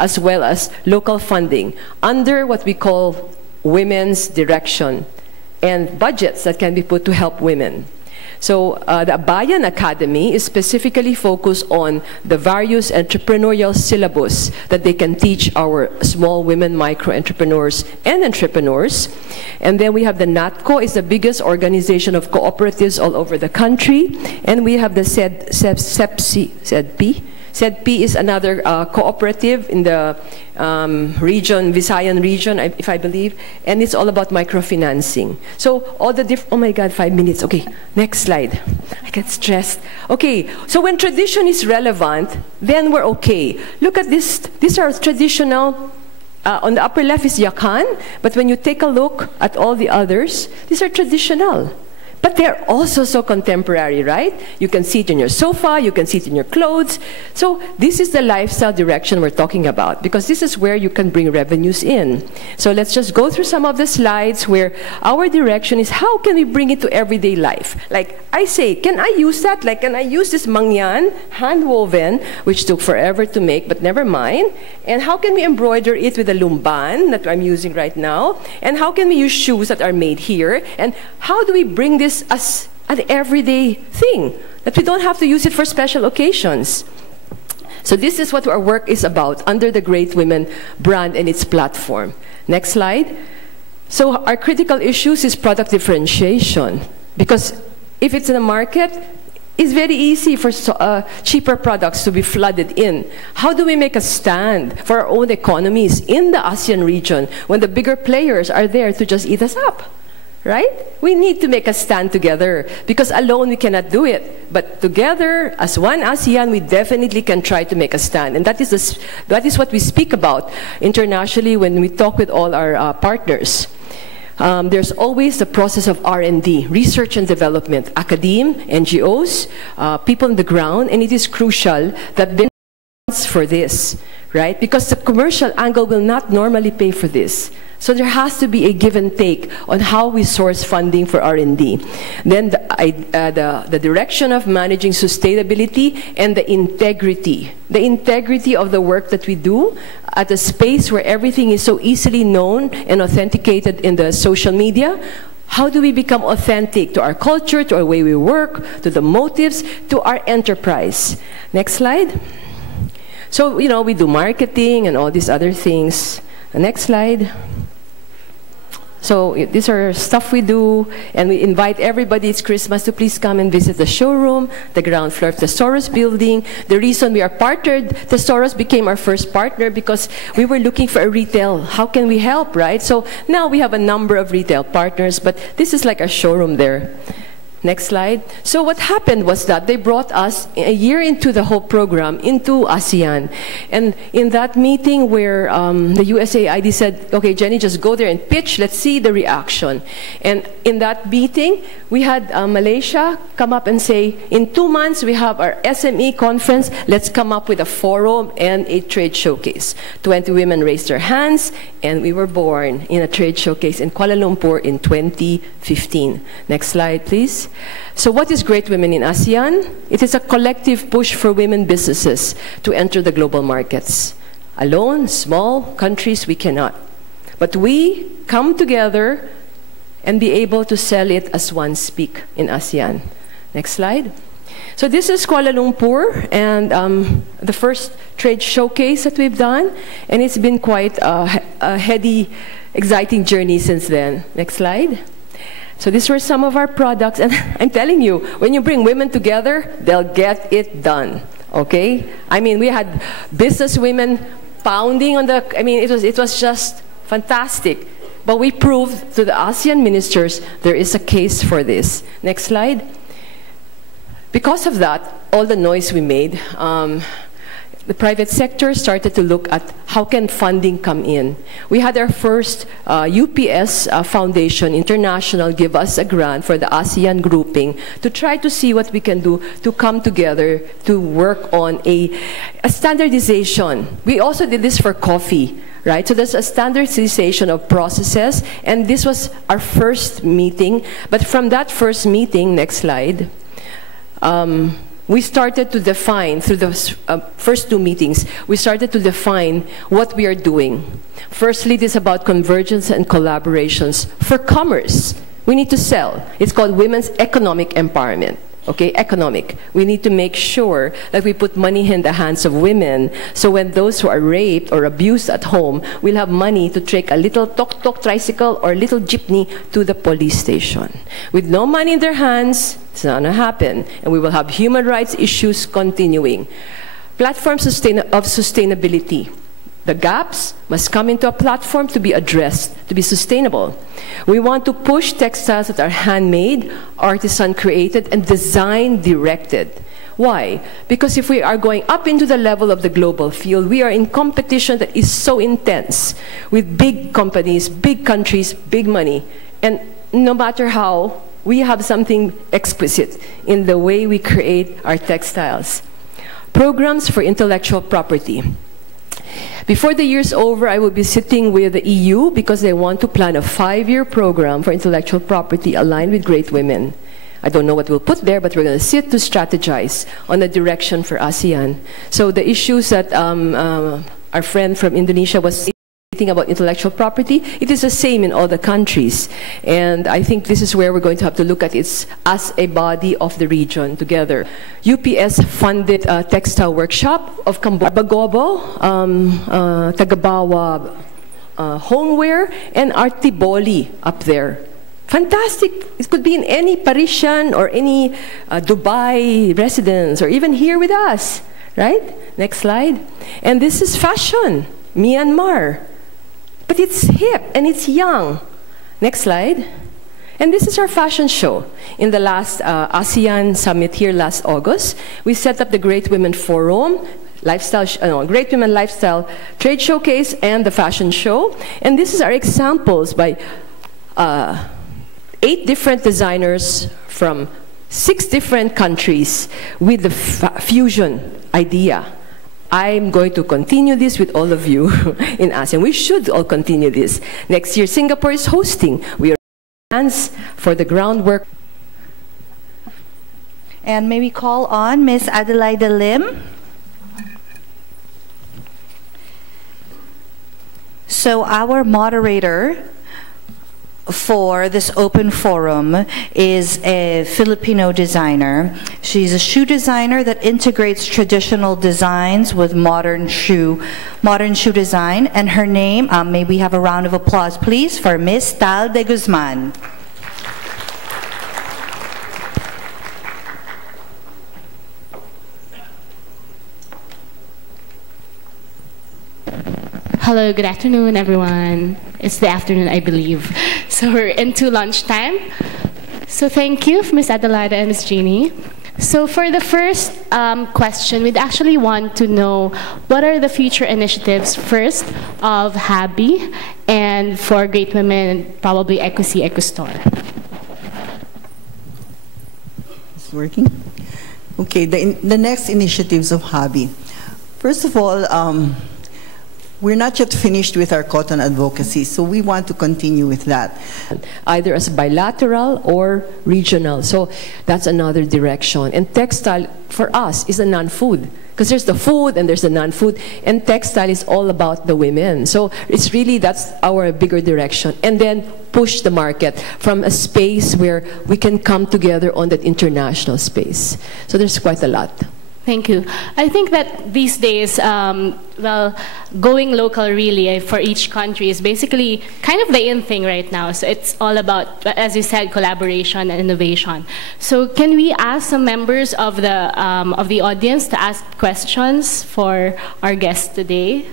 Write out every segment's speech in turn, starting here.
as well as local funding under what we call women's direction and budgets that can be put to help women. So the Bayan Academy is specifically focused on the various entrepreneurial syllabus that they can teach our small women micro-entrepreneurs and entrepreneurs. And then we have the NATCO, is the biggest organization of cooperatives all over the country. And we have the SEDP. SEDP is another cooperative in the region, Visayan region, if I believe, and it's all about microfinancing. So all the different, oh my God, 5 minutes. Okay, next slide. I get stressed. Okay, so when tradition is relevant, then we're okay. Look at this. These are traditional. On the upper left is Yakan, but when you take a look at all the others, these are traditional. But they're also so contemporary, right? You can see it in your sofa, you can see it in your clothes. So this is the lifestyle direction we're talking about, because this is where you can bring revenues in. So let's just go through some of the slides where our direction is how can we bring it to everyday life? Like I say, can I use that? Like, can I use this mangyan, hand-woven, which took forever to make, but never mind? And how can we embroider it with a lumban that I'm using right now? And how can we use shoes that are made here? And how do we bring this as an everyday thing, that we don't have to use it for special occasions? So this is what our work is about under the Great Women brand and its platform. Next slide. So our critical issues is product differentiation, because if it's in the market, it's very easy for cheaper products to be flooded in. How do we make a stand for our own economies in the ASEAN region when the bigger players are there to just eat us up? Right? We need to make a stand together, because alone we cannot do it. But together, as one ASEAN, we definitely can try to make a stand. And that is what we speak about internationally when we talk with all our partners. There's always the process of R&D, research and development, academe, NGOs, people on the ground, and it is crucial that they for this, right? Because the commercial angle will not normally pay for this. So there has to be a give and take on how we source funding for R&D. Then the direction of managing sustainability and the integrity of the work that we do at a space where everything is so easily known and authenticated in the social media. How do we become authentic to our culture, to our way we work, to the motives, to our enterprise? Next slide. So, you know, we do marketing and all these other things. The next slide. So these are stuff we do, and we invite everybody, it's Christmas, to please come and visit the showroom, the ground floor of the Soros building. The reason we are partnered, the Soros became our first partner because we were looking for a retail. How can we help, right? So now we have a number of retail partners, but this is like a showroom there. Next slide. So what happened was that they brought us a year into the whole program into ASEAN. And in that meeting where the USAID said, okay, Jenny, just go there and pitch. Let's see the reaction. And in that meeting, we had Malaysia come up and say, in 2 months, we have our SME conference. Let's come up with a forum and a trade showcase. 20 women raised their hands, and we were born in a trade showcase in Kuala Lumpur in 2015. Next slide, please. So what is Great Women in ASEAN? It is a collective push for women businesses to enter the global markets. Alone, small countries, we cannot. But we come together and be able to sell it as one speak in ASEAN. Next slide. So this is Kuala Lumpur, and the first trade showcase that we've done, and it's been quite a heady, exciting journey since then. Next slide. So these were some of our products, and I'm telling you, when you bring women together, they'll get it done, okay? I mean, we had business women pounding on the, I mean, it was just fantastic. But we proved to the ASEAN ministers there is a case for this. Next slide. Because of that, all the noise we made, the private sector started to look at how can funding come in. We had our first UPS Foundation International give us a grant for the ASEAN grouping to try to see what we can do to come together to work on a standardization. We also did this for coffee, right? So there's a standardization of processes, and this was our first meeting. But from that first meeting, next slide, we started to define, through the first 2 meetings, we started to define what we are doing. Firstly, it is about convergence and collaborations for commerce. We need to sell. It's called Women's Economic Empowerment. Okay, economic. We need to make sure that we put money in the hands of women, so when those who are raped or abused at home will have money to take a little tuk-tuk tricycle or little jeepney to the police station. With no money in their hands, it's not going to happen. And we will have human rights issues continuing. Platforms of sustainability. The gaps must come into a platform to be addressed, to be sustainable. We want to push textiles that are handmade, artisan-created, and design-directed. Why? Because if we are going up into the level of the global field, we are in competition that is so intense with big companies, big countries, big money. And no matter how, we have something exquisite in the way we create our textiles. Programs for intellectual property. Before the year's over, I will be sitting with the EU because they want to plan a 5-year program for intellectual property aligned with great women. I don't know what we'll put there, but we're going to sit to strategize on the direction for ASEAN. So the issues that our friend from Indonesia was saying about intellectual property, it is the same in all the countries. And I think this is where we're going to have to look at it as a body of the region together. UPS funded a textile workshop of Bagobo, Tagabawa homeware, and Artiboli up there. Fantastic. It could be in any Parisian or any Dubai residence, or even here with us, right? Next slide. And this is fashion, Myanmar. But it's hip and it's young. Next slide. And this is our fashion show. In the last ASEAN summit here last August, we set up the Great Women Forum, Great Women Lifestyle Trade Showcase, and the fashion show. And this is our examples by 8 different designers from 6 different countries with the fusion idea. I'm going to continue this with all of you in ASEAN. We should all continue this. Next year, Singapore is hosting. We are hands for the groundwork. And may we call on Ms. Adelaida Lim. So our moderator for this open forum is a Filipino designer. She's a shoe designer that integrates traditional designs with modern shoe design. And her name, may we have a round of applause, please, for Miss Tal de Guzman. Hello, good afternoon, everyone. It's the afternoon, I believe. So we're into lunchtime. So thank you, Ms. Adelaida and Ms. Jeannie. So for the first question, we'd actually want to know what are the future initiatives first of HABI and for Great Women, probably EcoC EcoStore. It's working? Okay, the next initiatives of HABI. First of all, we're not yet finished with our cotton advocacy, so we want to continue with that. Either as bilateral or regional. So that's another direction. And textile, for us, is a non-food. Because there's the food and there's the non-food. And textile is all about the women. So it's really, that's our bigger direction. And then push the market from a space where we can come together on that international space. So there's quite a lot. Thank you. I think that these days, well, going local really for each country is basically kind of the in thing right now. So it's all about, as you said, collaboration and innovation. So can we ask some members of the audience to ask questions for our guests today?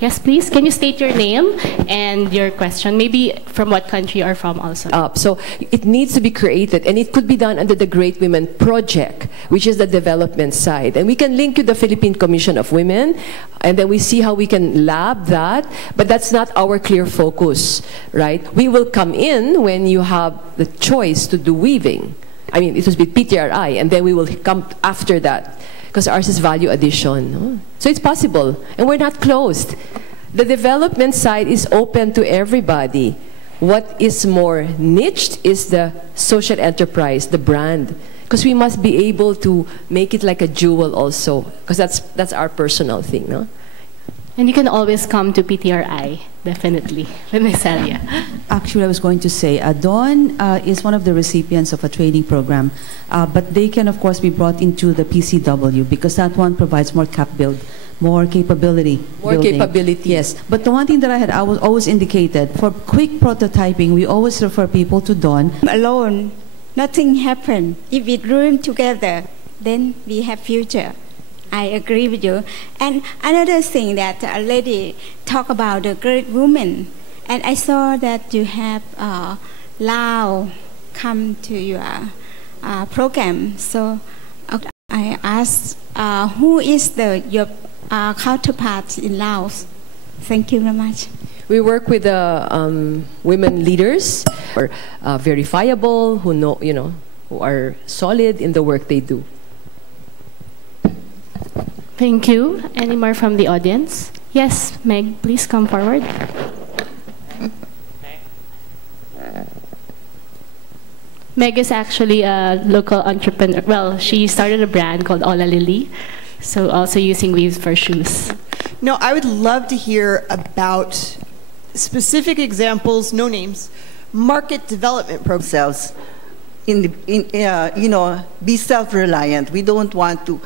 Yes, please. Can you state your name and your question? Maybe from what country you're from also. So it needs to be created, and it could be done under the Great Women Project, which is the development side. And we can link to the Philippine Commission of Women, and then we see how we can lab that. But that's not our clear focus, right? We will come in when you have the choice to do weaving. I mean, it was with PTRI, and then we will come after that, because ours is value addition. So it's possible, and we're not closed. The development side is open to everybody. What is more niched is the social enterprise, the brand. Because we must be able to make it like a jewel also, because that's our personal thing, no? And you can always come to PTRI, definitely, with Ms. Celia. Actually, I was going to say, Dawn is one of the recipients of a training program, but they can, of course, be brought into the PCW because that one provides more more capability. More building. capability. Yes, but the one thing that I was always indicated, for quick prototyping, we always refer people to Dawn. Alone, nothing happen. If we dream together, then we have future. I agree with you. And another thing that a lady talk about the great woman, and I saw that you have Lao come to your program. So I asked, who is your counterpart in Laos? Thank you very much. We work with women leaders who are verifiable, who know, who are solid in the work they do. Thank you. Any more from the audience? Yes, Meg, please come forward. Meg is actually a local entrepreneur. Well, she started a brand called Ola Lily, so also using weaves for shoes. No, I would love to hear about specific examples, no names, market development programs. Be self-reliant. We don't want to